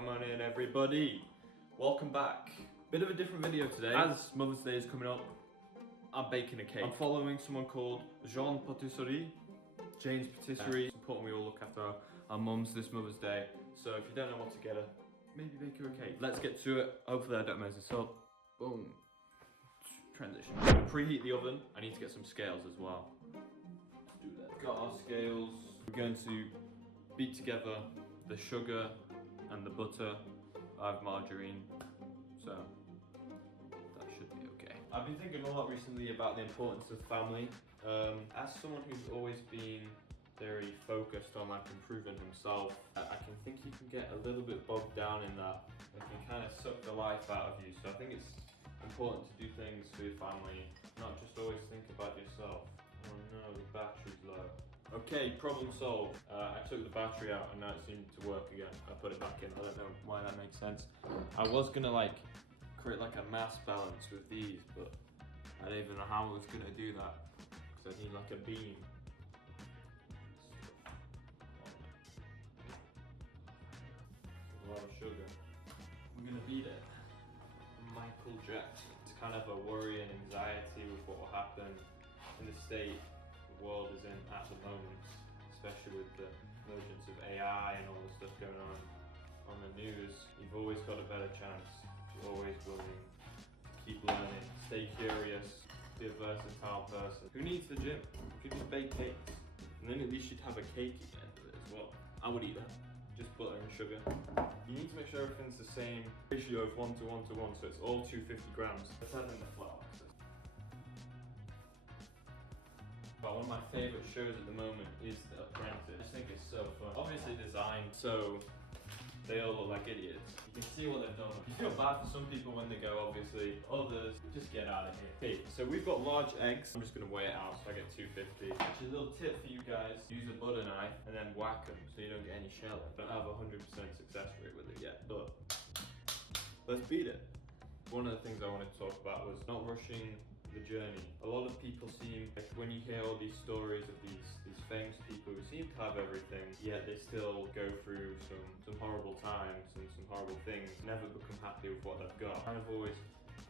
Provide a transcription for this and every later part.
Come on in, everybody. Welcome back. Bit of a different video today. As Mother's Day is coming up, I'm baking a cake. I'm following someone called Jean Patisserie, Jane's Patisserie. It's important we all look after our mums this Mother's Day. So if you don't know what to get her, maybe bake her a cake. Let's get to it. Hopefully I don't mess this up. Boom. Transition. I'm gonna preheat the oven. I need to get some scales as well. Let's do that. Got our scales. We're going to beat together the sugar and the butter. I have margarine, so that should be okay. I've been thinking a lot recently about the importance of family. As someone who's always been very focused on like improving himself, I can think you can get a little bit bogged down in that. It can kind of suck the life out of you. So I think it's important to do things for your family, not just always think about yourself. Oh no, the battery's low. Okay, problem solved. I took the battery out and now it seemed to work again. I put it back in. I don't know why that makes sense. I was gonna like create like a mass balance with these, but I don't even know how I was gonna do that because I need like a beam. A lot of sugar. We're gonna beat it. Michael Jackson. It's kind of a worry and anxiety with what will happen in the state the world is in at the moment, especially with the emergence of AI and all the stuff going on the news. You've always got a better chance. You're always willing to keep learning, stay curious, be a versatile person. Who needs the gym? You could just bake cakes, and then at least you'd have a cake at the end of it as well. I would eat that. Just butter and sugar. You need to make sure everything's the same ratio of 1 to 1 to 1, so it's all 250 grams. Let's add in the flour. But one of my favourite shows at the moment is The Apprentice. I just think it's so fun. Obviously designed so they all look like idiots. You can see what they've done. You feel bad for some people when they go, obviously. Others, just get out of here. Okay, so we've got large eggs. I'm just gonna weigh it out so I get 250. Actually, a little tip for you guys. Use a butter knife and then whack them so you don't get any shell. I don't have a 100% success rate with it yet, but let's beat it. One of the things I wanted to talk about was not rushing the journey. A lot of people seem, like when you hear all these stories of these famous people who seem to have everything, yet they still go through some horrible times and some horrible things, never become happy with what they've got. Kind of always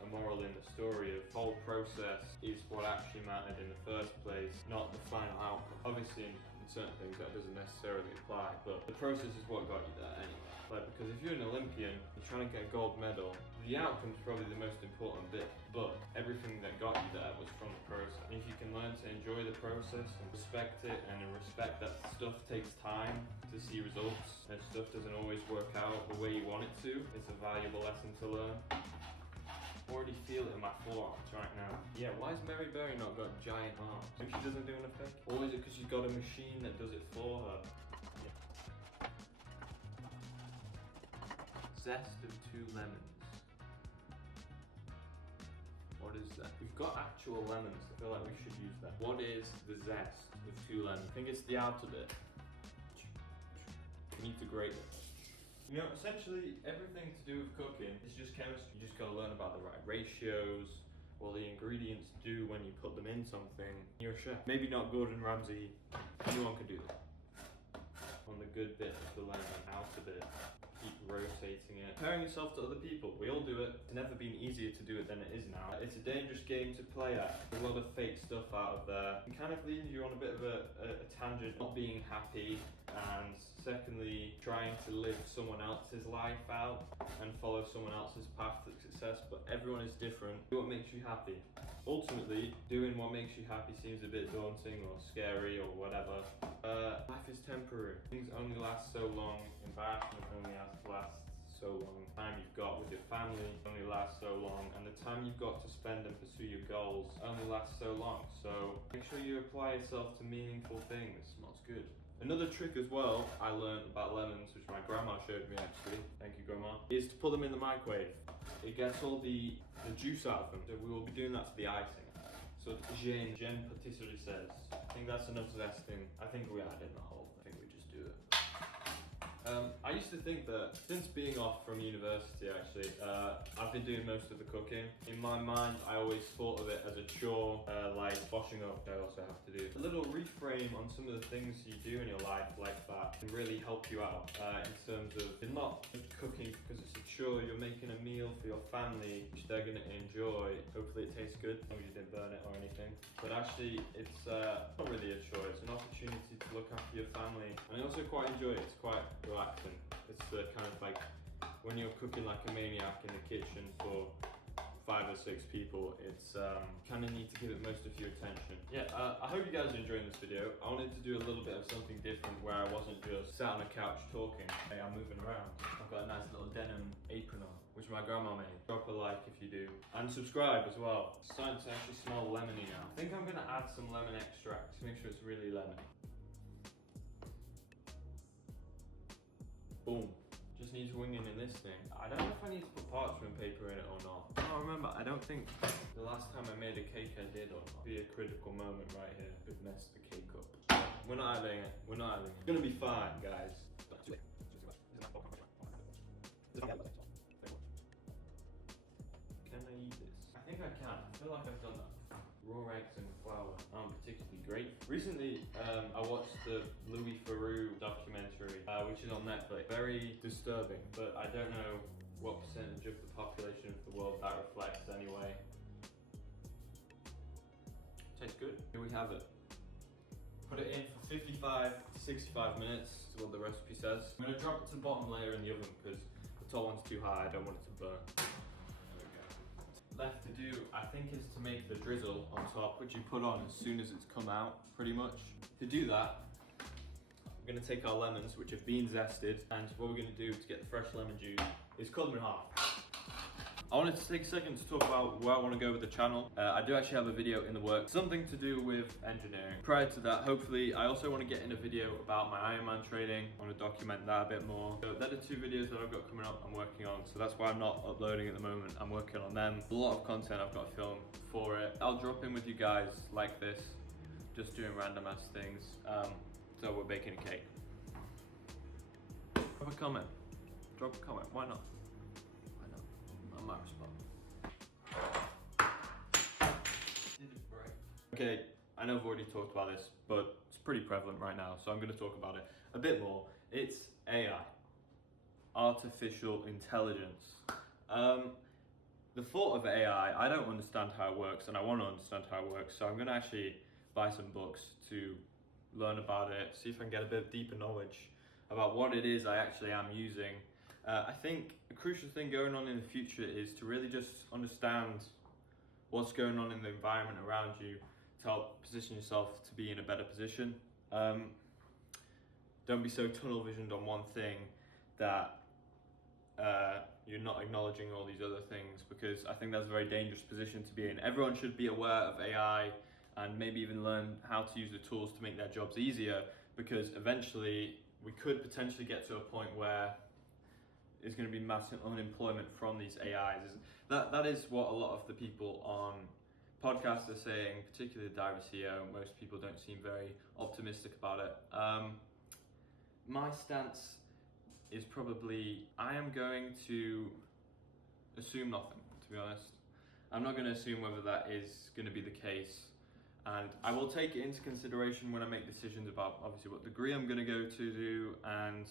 a moral in the story of the whole process is what actually mattered in the first place, not the final outcome. Obviously in certain things that doesn't necessarily apply, but the process is what got you there anyway. Like, because if you're an Olympian, you're trying to get a gold medal, the outcome is probably the most important bit, but everything that got you there was from the process. And if you can learn to enjoy the process and respect it, and respect that stuff takes time to see results, and stuff doesn't always work out the way you want it to, it's a valuable lesson to learn. I already feel it in my forearms right now. Yeah, why has Mary Berry not got giant arms? Maybe she doesn't do enough cake? Or is it because she's got a machine that does it for her? Yeah. Zest of 2 lemons. What is that? We've got actual lemons. I feel like we should use that. What is the zest of 2 lemons? I think it's the outer bit. We need to grate it. You know, essentially everything to do with cooking is just chemistry. You just gotta learn about the right ratios, what the ingredients do when you put them in something. You're a chef. Maybe not Gordon Ramsay, anyone can do that. On the good bit of the lemon, outer bit, keep rotating it. Comparing yourself to other people, we all do it. It's never been easier to do it than it is now. It's a dangerous game to play at. There's a lot of fake stuff out of there. It kind of leads you on a bit of a tangent, not being happy, and secondly, trying to live someone else's life out and follow someone else's path to success, but everyone is different. Do what makes you happy. Ultimately, doing what makes you happy seems a bit daunting or scary or whatever. Life is temporary. Things only last so long. Embarrassment only lasts so long. The time you've got with your family only lasts so long, and the time you've got to spend and pursue your goals only lasts so long. So make sure you apply yourself to meaningful things. Smells good. Another trick as well I learned about lemons, which my grandma showed me actually, thank you grandma, is to put them in the microwave. It gets all the juice out of them. So we will be doing that to the icing. So Jean Patisserie says, I think that's enough zesting. I think we add in the whole thing. I think we just do it. I used to think that since being off from university actually, I've been doing most of the cooking. In my mind, I always thought of it as a chore, like washing up, I also have to do. A little reframe on some of the things you do in your life like that can really help you out in terms of not cooking because it's a chore. You're making a meal for your family which they're going to enjoy. Hopefully it tastes good, as long as you didn't burn it or anything. But actually it's not really a chore, it's an opportunity to look after your family. And I also quite enjoy it, it's quite relaxing. It's kind of like when you're cooking like a maniac in the kitchen for 5 or 6 people, it's kind of need to give it most of your attention. Yeah, I hope you guys are enjoying this video. I wanted to do a little bit of something different where I wasn't just sat on a couch talking. Hey, I'm moving around. I've got a nice little denim apron on, which my grandma made. Drop a like if you do. And subscribe as well. It's starting to actually smell lemony now. I think I'm gonna add some lemon extract to make sure it's really lemony. Boom. Just need to wing it in this thing. I don't know if I need to put parchment paper in it or not. I don't remember. I don't think the last time I made a cake I did or not. Be a critical moment right here. Could mess the cake up. We're not having it. We're not having it. It's gonna be fine, guys. Can I eat this? I think I can. I feel like I've done that. Raw eggs and flour aren't particularly great. Recently, I watched the Louis Theroux documentary, which is on Netflix. Very disturbing, but I don't know what percentage of the population of the world that reflects anyway. Tastes good. Here we have it. Put it in for 55 to 65 minutes, is what the recipe says. I'm gonna drop it to the bottom layer in the oven because the top one's too high, I don't want it to burn. Left to do, I think, is to make the drizzle on top, which you put on as soon as it's come out, pretty much. To do that, we're gonna take our lemons, which have been zested, and what we're gonna do to get the fresh lemon juice is cut them in half. I wanted to take a second to talk about where I want to go with the channel. I do actually have a video in the works, something to do with engineering. Prior to that, hopefully, I also want to get in a video about my Ironman training. I want to document that a bit more. So they're the 2 videos that I've got coming up I'm working on, so that's why I'm not uploading at the moment. I'm working on them. A lot of content I've got to film for it. I'll drop in with you guys like this, just doing random ass things. So we're baking a cake. Drop a comment. Drop a comment, why not? On my response. Okay, I know I've already talked about this, but it's pretty prevalent right now, so I'm going to talk about it a bit more. It's AI, artificial intelligence. The thought of AI, I don't understand how it works, and I want to understand how it works, so I'm going to actually buy some books to learn about it, see if I can get a bit deeper knowledge about what it is I actually am using. I think a crucial thing going on in the future is to really just understand what's going on in the environment around you to help position yourself to be in a better position. Don't be so tunnel visioned on one thing that you're not acknowledging all these other things, because I think that's a very dangerous position to be in. Everyone should be aware of AI and maybe even learn how to use the tools to make their jobs easier, because eventually we could potentially get to a point where there's going to be massive unemployment from these AIs. That is what a lot of the people on podcasts are saying, particularly the Diver CEO. Most people don't seem very optimistic about it. My stance is probably, I am going to assume nothing, to be honest. I'm not going to assume whether that is going to be the case. And I will take it into consideration when I make decisions about obviously what degree I'm going to go to do, and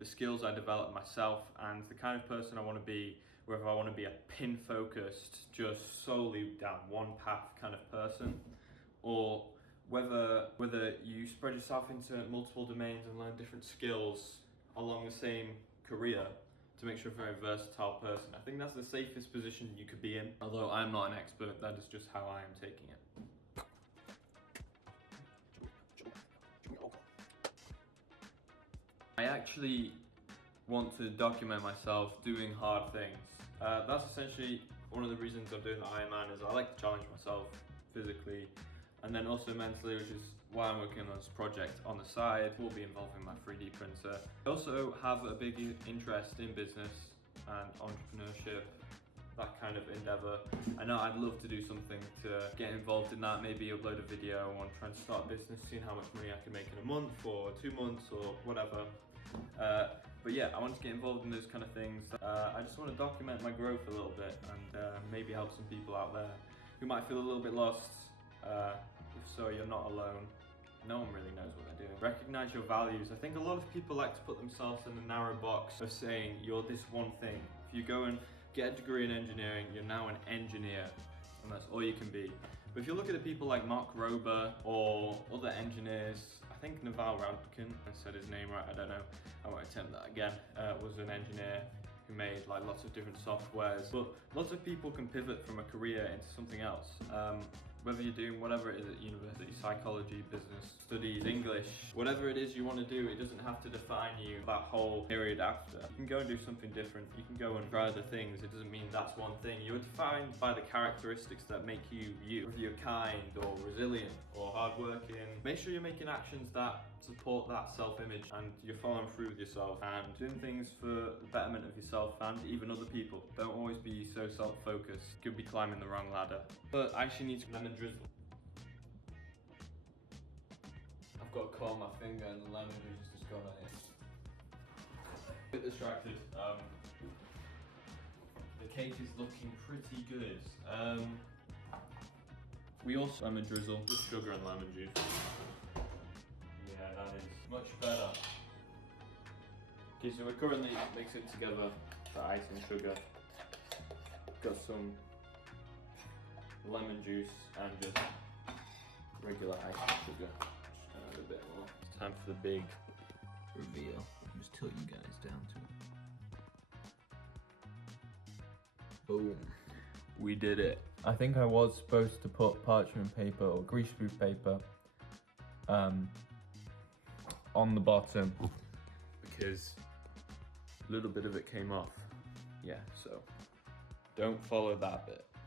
the skills I develop myself, and the kind of person I want to be, whether I want to be a pin-focused, just solely down one path kind of person, or whether you spread yourself into multiple domains and learn different skills along the same career to make sure you're a very versatile person. I think that's the safest position you could be in. Although I'm not an expert, that is just how I am taking it. I actually want to document myself doing hard things. That's essentially one of the reasons I'm doing the Ironman, is I like to challenge myself physically and then also mentally, which is why I'm working on this project on the side. Will be involving my 3D printer. I also have a big interest in business and entrepreneurship, that kind of endeavor. I know I'd love to do something to get involved in that, maybe upload a video on trying to start a business, seeing how much money I can make in a month or 2 months or whatever. But yeah, I want to get involved in those kind of things. I just want to document my growth a little bit and maybe help some people out there who might feel a little bit lost. If so, you're not alone. no one really knows what they're doing. Recognize your values. I think a lot of people like to put themselves in the narrow box of saying you're this one thing. If you go and get a degree in engineering, you're now an engineer, and that's all you can be. But if you look at the people like Mark Rober or other engineers, I think Naval Ravikant, I said his name right, I don't know, I won't attempt that again, was an engineer who made like lots of different softwares. But lots of people can pivot from a career into something else. Whether you're doing whatever it is at university, psychology, business studies, English, whatever it is you want to do, it doesn't have to define you that whole period after. You can go and do something different. You can go and try other things. It doesn't mean that's one thing. You're defined by the characteristics that make you you. Whether you're kind or resilient or hardworking, make sure you're making actions that support that self-image and you're following through with yourself and doing things for the betterment of yourself and even other people. Don't always be so self-focused. You could be climbing the wrong ladder. But I actually need to lemon drizzle. I've got to curl my finger and the lemon juice has gone on it. A bit distracted. The cake is looking pretty good. We also lemon drizzle with sugar and lemon juice. Yeah, that is much better. Okay, so we're currently mixing together the ice and sugar. Got some lemon juice and just regular ice and sugar. Just add a bit more. It's time for the big reveal. Just tilt you guys down to it. Boom. We did it. I think I was supposed to put parchment paper or greaseproof paper on the bottom because a little bit of it came off. Yeah, so don't follow that bit.